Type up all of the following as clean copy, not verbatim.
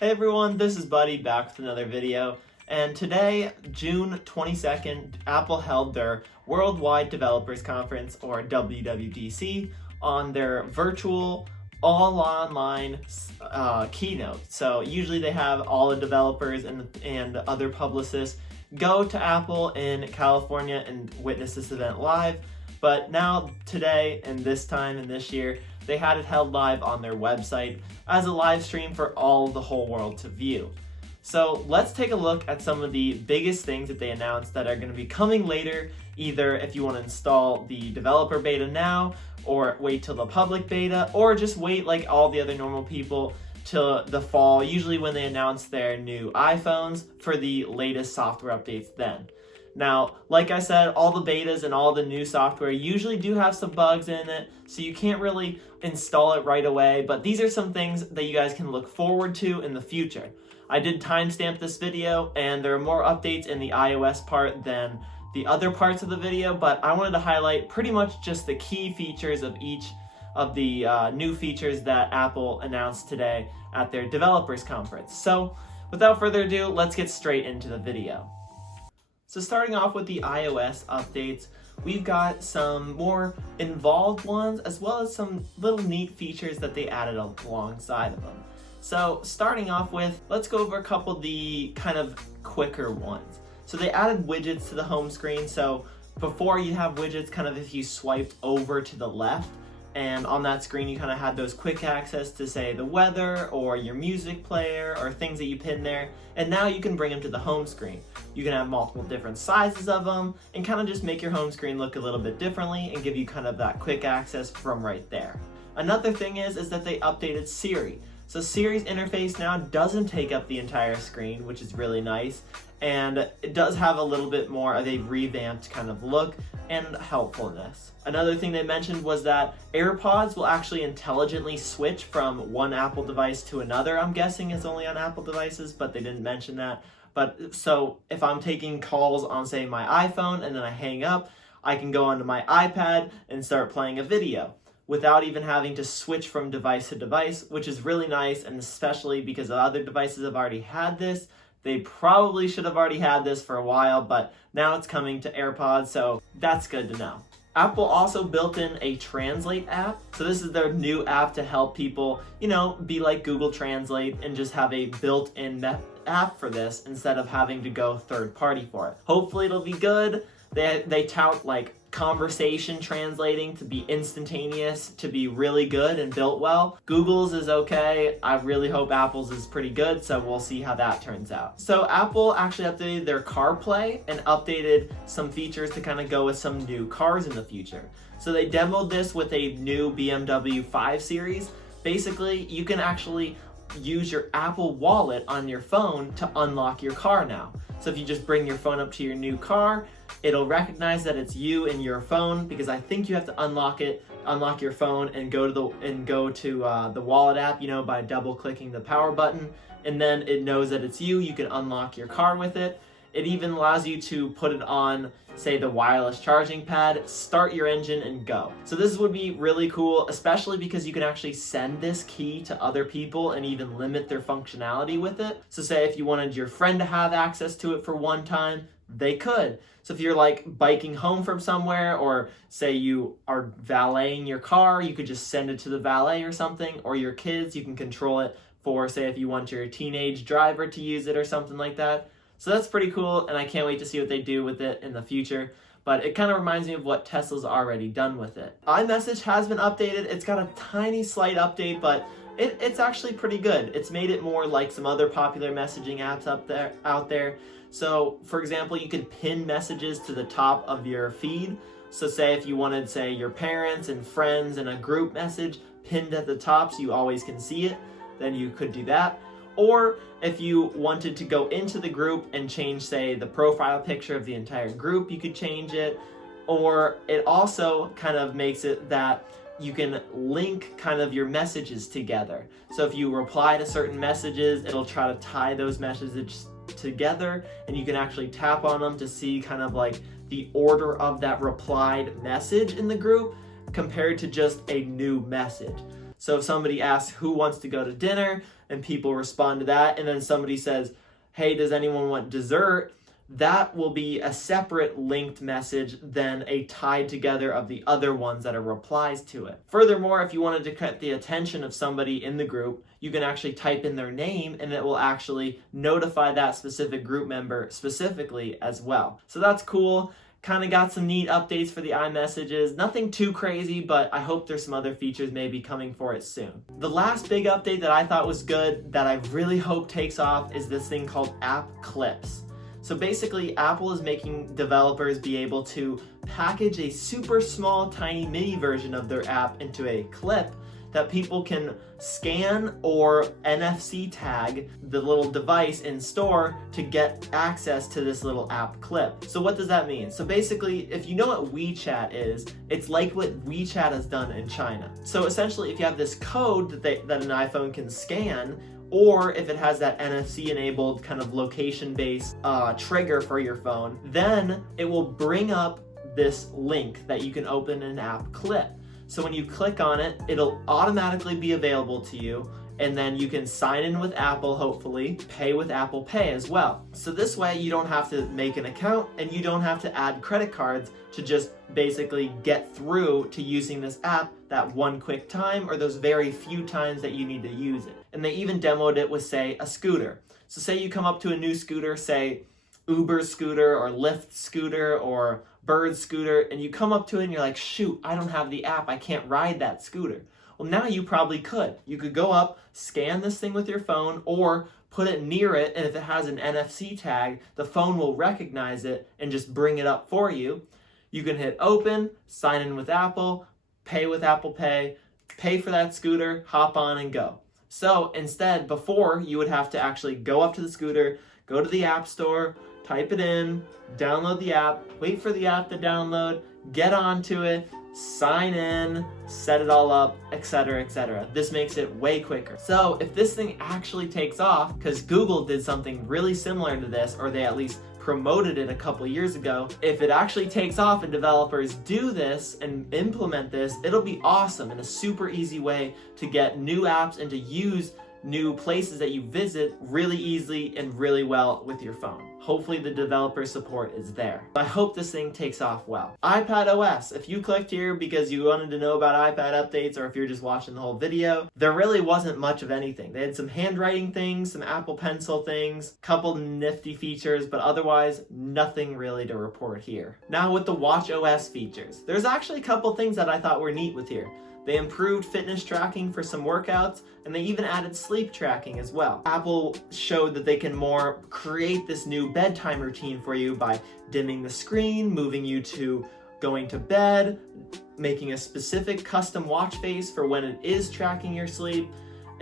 Hey everyone, this is Buddy back with another video, and today, June 22nd, Apple held their Worldwide Developers Conference, or WWDC, on their virtual, all-online keynote. So usually they have all the developers and other publicists go to Apple in California and witness this event live, but now, today, and this time, and this year, they had it held live on their website as a live stream for the whole world to view. So let's take a look at some of the biggest things that they announced that are going to be coming later, either if you want to install the developer beta now, or wait till the public beta, or just wait like all the other normal people till the fall, usually when they announce their new iPhones for the latest software updates then. Now, like I said, all the betas and all the new software usually do have some bugs in it, so you can't really install it right away, but these are some things that you guys can look forward to in the future. I did timestamp this video, and there are more updates in the iOS part than the other parts of the video, but I wanted to highlight pretty much just the key features of each of the new features that Apple announced today at their developers conference. So, without further ado, let's get straight into the video. So starting off with the iOS updates, we've got some more involved ones as well as some little neat features that they added alongside of them. So starting off with, let's go over a couple of the kind of quicker ones. So they added widgets to the home screen. So before you have widgets kind of if you swiped over to the left, and on that screen you kind of had those quick access to say the weather or your music player or things that you pin there, and now you can bring them to the home screen. You can have multiple different sizes of them and kind of just make your home screen look a little bit differently and give you kind of that quick access from right there. Another thing is that they updated Siri. So Siri's interface now doesn't take up the entire screen, which is really nice, and it does have a little bit more of a revamped kind of look and helpfulness. Another thing they mentioned was that AirPods will actually intelligently switch from one Apple device to another. I'm guessing it's only on Apple devices, but they didn't mention that. But so if I'm taking calls on, say, my iPhone and then I hang up, I can go onto my iPad and start playing a video without even having to switch from device to device, which is really nice, and especially because other devices have already had this. They probably should have already had this for a while, but now it's coming to AirPods, so that's good to know. Apple also built in a Translate app. So this is their new app to help people, be like Google Translate and just have a built-in app for this instead of having to go third-party for it. Hopefully it'll be good. They tout like conversation translating to be instantaneous, to be really good and built well. Google's is okay. I really hope Apple's is pretty good, so we'll see how that turns out. So Apple actually updated their CarPlay and updated some features to kind of go with some new cars in the future. So they demoed this with a new BMW 5 Series. Basically, you can actually use your Apple Wallet on your phone to unlock your car now. So if you just bring your phone up to your new car, it'll recognize that it's you in your phone, because I think you have to unlock your phone and go to the wallet app, by double clicking the power button, and then it knows that it's you. You can unlock your car with it. It even allows you to put it on, say, the wireless charging pad, start your engine, and go. So this would be really cool, especially because you can actually send this key to other people and even limit their functionality with it. So say if you wanted your friend to have access to it for one time, they could. So if you're like biking home from somewhere, or say you are valeting your car, you could just send it to the valet or something, or your kids, you can control it for, say, if you want your teenage driver to use it or something like that. So that's pretty cool, and I can't wait to see what they do with it in the future. But it kind of reminds me of what Tesla's already done with it. iMessage has been updated. It's got a tiny slight update, but it's actually pretty good. It's made it more like some other popular messaging apps out there. So, for example, you can pin messages to the top of your feed. So say if you wanted, say, your parents and friends in a group message pinned at the top so you always can see it, then you could do that. Or if you wanted to go into the group and change, say, the profile picture of the entire group, you could change it. Or it also kind of makes it that you can link kind of your messages together. So if you reply to certain messages, it'll try to tie those messages together, and you can actually tap on them to see kind of like the order of that replied message in the group compared to just a new message. So if somebody asks who wants to go to dinner, and people respond to that, and then somebody says, hey, does anyone want dessert? That will be a separate linked message than a tied together of the other ones that are replies to it. Furthermore, if you wanted to get the attention of somebody in the group, you can actually type in their name and it will actually notify that specific group member specifically as well. So that's cool. Kind of got some neat updates for the iMessages. Nothing too crazy, but I hope there's some other features maybe coming for it soon. The last big update that I thought was good, that I really hope takes off, is this thing called App Clips. So basically, Apple is making developers be able to package a super small, tiny mini version of their app into a clip that people can scan or NFC tag the little device in store to get access to this little app clip. So what does that mean? So basically, if you know what WeChat is, it's like what WeChat has done in China. So essentially, if you have this code that an iPhone can scan, or if it has that NFC enabled kind of location-based trigger for your phone, then it will bring up this link that you can open in an app clip. So when you click on it, it'll automatically be available to you, and then you can sign in with Apple, hopefully, pay with Apple Pay as well. So this way you don't have to make an account and you don't have to add credit cards to just basically get through to using this app that one quick time or those very few times that you need to use it. And they even demoed it with, say, a scooter. So say you come up to a new scooter, say Uber scooter or Lyft scooter or Bird scooter, and you come up to it and you're like, shoot, I don't have the app, I can't ride that scooter. Well, now you probably could. You could go up, scan this thing with your phone, or put it near it, and if it has an NFC tag, the phone will recognize it and just bring it up for you. You can hit open, sign in with Apple, pay with Apple Pay, pay for that scooter, hop on and go. So instead, before, you would have to actually go up to the scooter, go to the App Store, type it in, download the app, wait for the app to download, get onto it, sign in, set it all up, etc., etc. This makes it way quicker. So if this thing actually takes off, because Google did something really similar to this, or they at least promoted it a couple years ago, if it actually takes off and developers do this and implement this, it'll be awesome and a super easy way to get new apps and to use new places that you visit really easily and really well with your phone. Hopefully the developer support is there. I hope this thing takes off well. iPadOS, if you clicked here because you wanted to know about iPad updates or if you're just watching the whole video, there really wasn't much of anything. They had some handwriting things, some Apple Pencil things, couple nifty features, but otherwise nothing really to report here. Now with the watchOS features, there's actually a couple things that I thought were neat with here. They improved fitness tracking for some workouts, and they even added sleep tracking as well. Apple showed that they can more create this new bedtime routine for you by dimming the screen, moving you to going to bed, making a specific custom watch face for when it is tracking your sleep,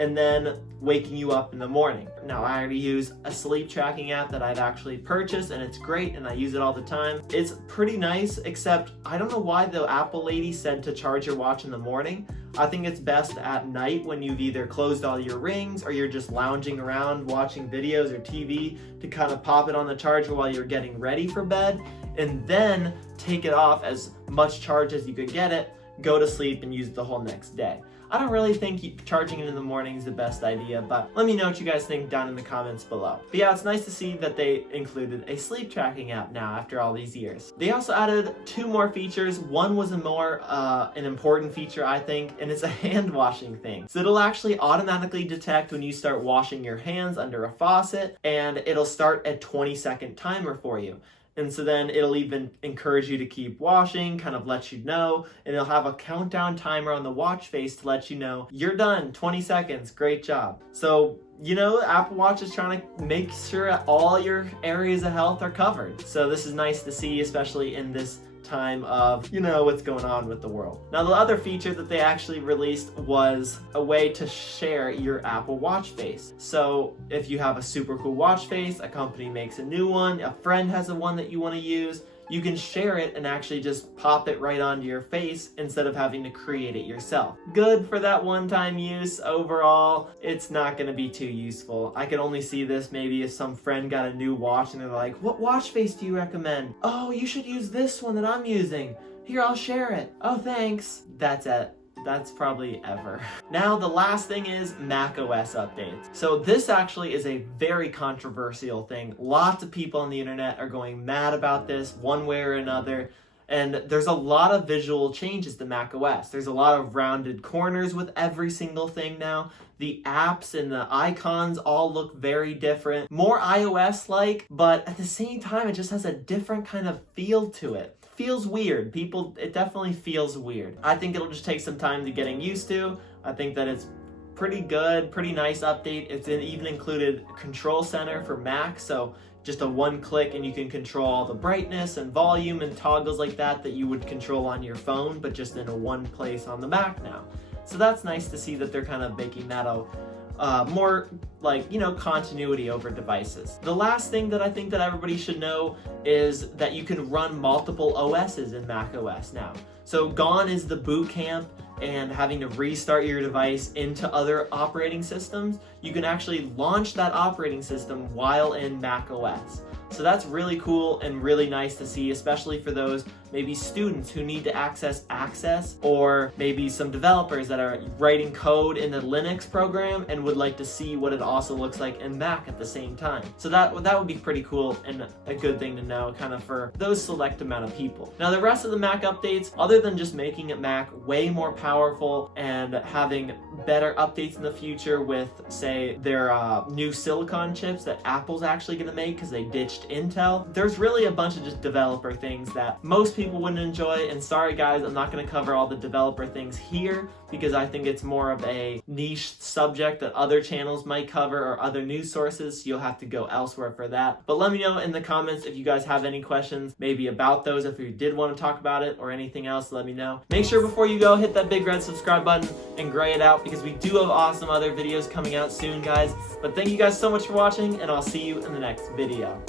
and then waking you up in the morning. Now, I already use a sleep tracking app that I've actually purchased, and it's great, and I use it all the time. It's pretty nice, except I don't know why the Apple lady said to charge your watch in the morning. I think it's best at night when you've either closed all your rings or you're just lounging around watching videos or TV to kind of pop it on the charger while you're getting ready for bed, and then take it off as much charge as you could get it, go to sleep, and use it the whole next day. I don't really think charging it in the morning is the best idea, but let me know what you guys think down in the comments below. But yeah, it's nice to see that they included a sleep tracking app now after all these years. They also added 2 more features. One was an important feature, I think, and it's a hand washing thing. So it'll actually automatically detect when you start washing your hands under a faucet, and it'll start a 20-second timer for you. And so then it'll even encourage you to keep washing, kind of let you know, and it'll have a countdown timer on the watch face to let you know, you're done, 20 seconds, great job. So, you know, Apple Watch is trying to make sure all your areas of health are covered. So this is nice to see, especially in this time of, you know, what's going on with the world. Now, the other feature that they actually released was a way to share your Apple Watch face. So if you have a super cool watch face, a company makes a new one, a friend has a one that you want to use, you can share it and actually just pop it right onto your face instead of having to create it yourself. Good for that one-time use. Overall, it's not going to be too useful. I could only see this maybe if some friend got a new watch and they're like, what watch face do you recommend? Oh, you should use this one that I'm using. Here, I'll share it. Oh, thanks. That's it. That's probably ever. Now the last thing is macOS updates. So this actually is a very controversial thing. Lots of people on the internet are going mad about this one way or another. And there's a lot of visual changes to macOS. There's a lot of rounded corners with every single thing now. The apps and the icons all look very different. More iOS-like, but at the same time, it just has a different kind of feel to it. Feels weird. It definitely feels weird. I think it'll just take some time to getting used to. I think that it's pretty good, pretty nice update. It's even included Control Center for Mac, so just a one click and you can control all the brightness and volume and toggles like that you would control on your phone, but just in a one place on the Mac now. So that's nice to see that they're kind of making that more like, continuity over devices. The last thing that I think that everybody should know is that you can run multiple OSs in macOS now. So gone is the boot camp and having to restart your device into other operating systems. You can actually launch that operating system while in macOS. So that's really cool and really nice to see, especially for those maybe students who need to access or maybe some developers that are writing code in the Linux program and would like to see what it also looks like in Mac at the same time. So that would be pretty cool and a good thing to know kind of for those select amount of people. Now the rest of the Mac updates, other than just making it Mac way more powerful and having better updates in the future with, say, their new silicon chips that Apple's actually going to make because they ditched Intel, there's really a bunch of just developer things that most people wouldn't enjoy. And sorry guys, I'm not going to cover all the developer things here because I think it's more of a niche subject that other channels might cover or other news sources, so you'll have to go elsewhere for that. But let me know in the comments if you guys have any questions maybe about those, if you did want to talk about it or anything else, let me know. Make sure before you go, hit that big red subscribe button and gray it out because we do have awesome other videos coming out soon, guys. But thank you guys so much for watching, and I'll see you in the next video.